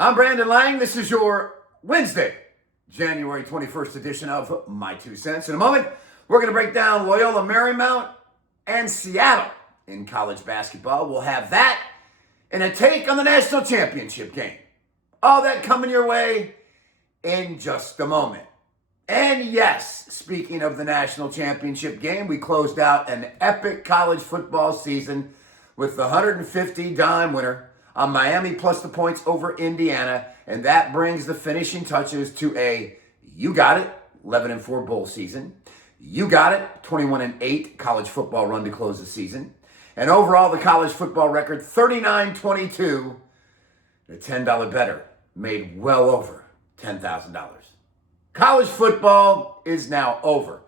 I'm Brandon Lang. This is your Wednesday, January 21st edition of My Two Cents. In a moment, we're going to break down Loyola Marymount and Seattle in college basketball. We'll have that and a take on the national championship game. All that coming your way in just a moment. And yes, speaking of the national championship game, we closed out an epic college football season with the 150 dime winner on Miami plus the points over Indiana, and that brings the finishing touches to a, you got it, 11-4 bowl season. You got it, 21-8 college football run to close the season. And overall, the college football record, 39-22, the $10 better made well over $10,000. College football is now over.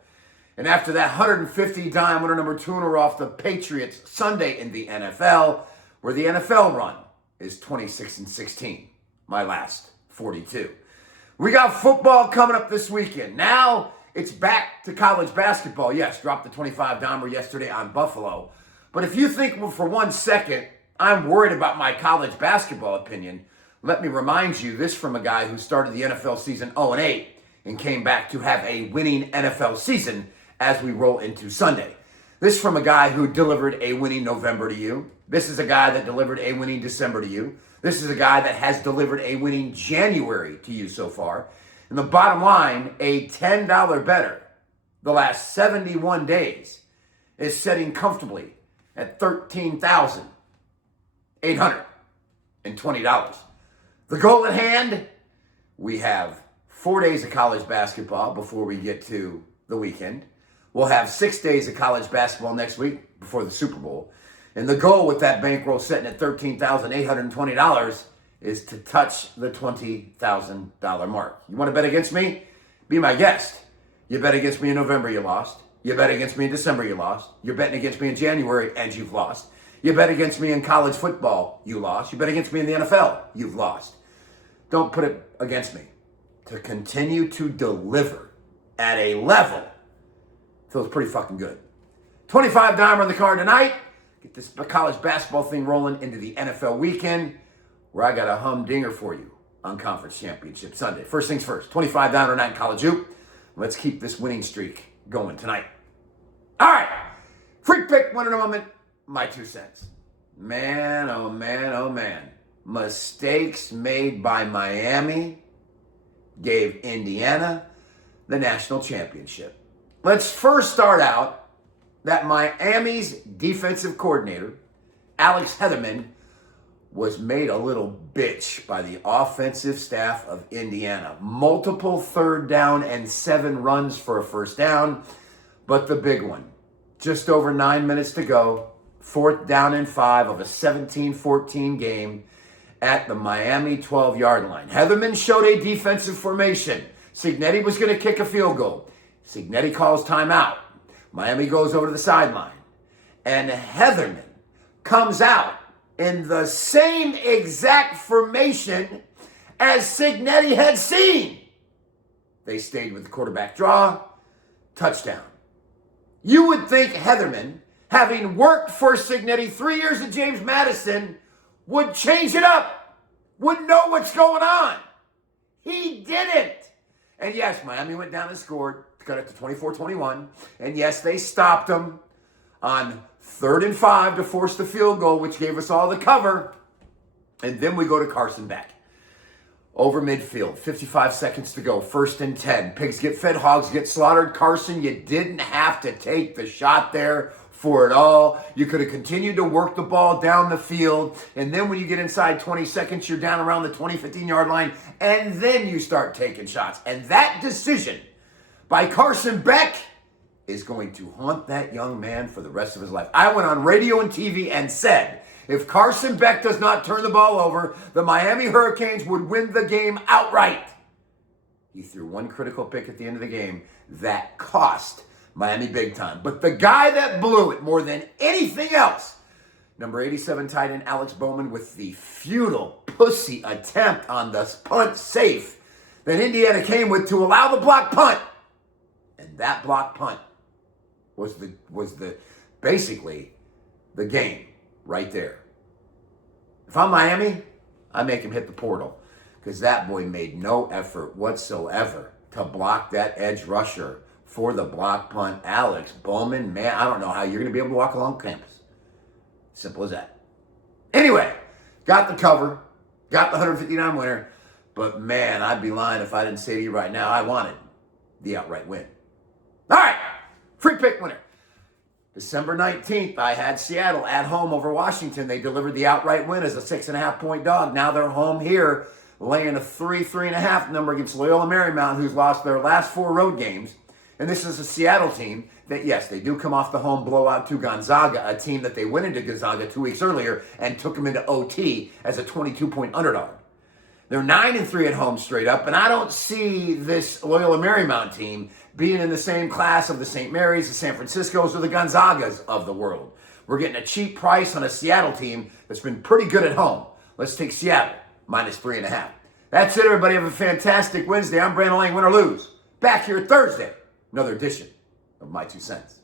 And after that 150 dime winner number 2 in a row off the Patriots Sunday in the NFL, where the NFL run is 26-16, my last 42. We got football coming up this weekend. Now it's back to college basketball. Yes, dropped the 25 dimer yesterday on Buffalo. But if you think for 1 second I'm worried about my college basketball opinion, let me remind you this from a guy who started the NFL season 0-8 and came back to have a winning NFL season as we roll into Sunday. This from a guy who delivered a winning November to you. This is a guy that delivered a winning December to you. This is a guy that has delivered a winning January to you so far. And the bottom line, a $10 better the last 71 days is sitting comfortably at $13,820. The goal at hand, we have 4 days of college basketball before we get to the weekend. We'll have 6 days of college basketball next week before the Super Bowl. And the goal with that bankroll sitting at $13,820 is to touch the $20,000 mark. You want to bet against me? Be my guest. You bet against me in November, you lost. You bet against me in December, you lost. You're betting against me in January, and you've lost. You bet against me in college football, you lost. You bet against me in the NFL, you've lost. Don't put it against me. To continue to deliver at a level feels pretty fucking good. 25 dimer on the card tonight. Get this college basketball thing rolling into the NFL weekend, where I got a humdinger for you on Conference Championship Sunday. First things first, 25 dimer night in college hoop. Let's keep this winning streak going tonight. All right, freak pick, one in a moment, my 2 cents. Man, oh man, oh man. Mistakes made by Miami gave Indiana the national championship. Let's first start out that Miami's defensive coordinator, Alex Heatherman, was made a little bitch by the offensive staff of Indiana. Multiple 3rd down and 7 runs for a first down, but the big one, just over 9 minutes to go, 4th down and 5 of a 17-14 game at the Miami 12-yard line. Heatherman showed a defensive formation. Cignetti was going to kick a field goal. Cignetti calls timeout. Miami goes over to the sideline. And Heatherman comes out in the same exact formation as Cignetti had seen. They stayed with the quarterback draw. Touchdown. You would think Heatherman, having worked for Cignetti 3 years at James Madison, would change it up, would know what's going on. He didn't. And yes, Miami went down and scored, cut it to 24-21. And yes, they stopped them on 3rd and 5 to force the field goal, which gave us all the cover. And then we go to Carson Beck. Over midfield, 55 seconds to go, 1st and 10. Pigs get fed, hogs get slaughtered. Carson, you didn't have to take the shot there for it all. You could have continued to work the ball down the field. And then when you get inside 20 seconds, you're down around the 20, 15-yard line. And then you start taking shots. And that decision by Carson Beck is going to haunt that young man for the rest of his life. I went on radio and TV and said, if Carson Beck does not turn the ball over, the Miami Hurricanes would win the game outright. He threw one critical pick at the end of the game that cost Miami big time. But the guy that blew it more than anything else, number 87 tight end Alex Bowman, with the futile pussy attempt on the punt safe that Indiana came with to allow the block punt. And that block punt was basically the game right there. If I'm Miami, I make him hit the portal. because that boy made no effort whatsoever to block that edge rusher for the block punt. Alex Bowman, man, I don't know how you're going to be able to walk along campus. Simple as that. Anyway, got the cover, got the 159 winner, but man, I'd be lying if I didn't say to you right now, I wanted the outright win. All right, free pick winner. December 19th, I had Seattle at home over Washington. They delivered the outright win as a 6.5-point dog. Now they're home here, laying a 3.5 number against Loyola Marymount, who's lost their last 4 road games. And this is a Seattle team that, yes, they do come off the home blowout to Gonzaga, a team that they went into Gonzaga 2 weeks earlier and took them into OT as a 22-point underdog. They're 9-3 at home straight up, and I don't see this Loyola Marymount team being in the same class of the St. Mary's, the San Franciscos, or the Gonzagas of the world. We're getting a cheap price on a Seattle team that's been pretty good at home. Let's take Seattle, -3.5. That's it, everybody. Have a fantastic Wednesday. I'm Brandon Lang, win or lose. Back here Thursday. Another edition of My 2 Cents.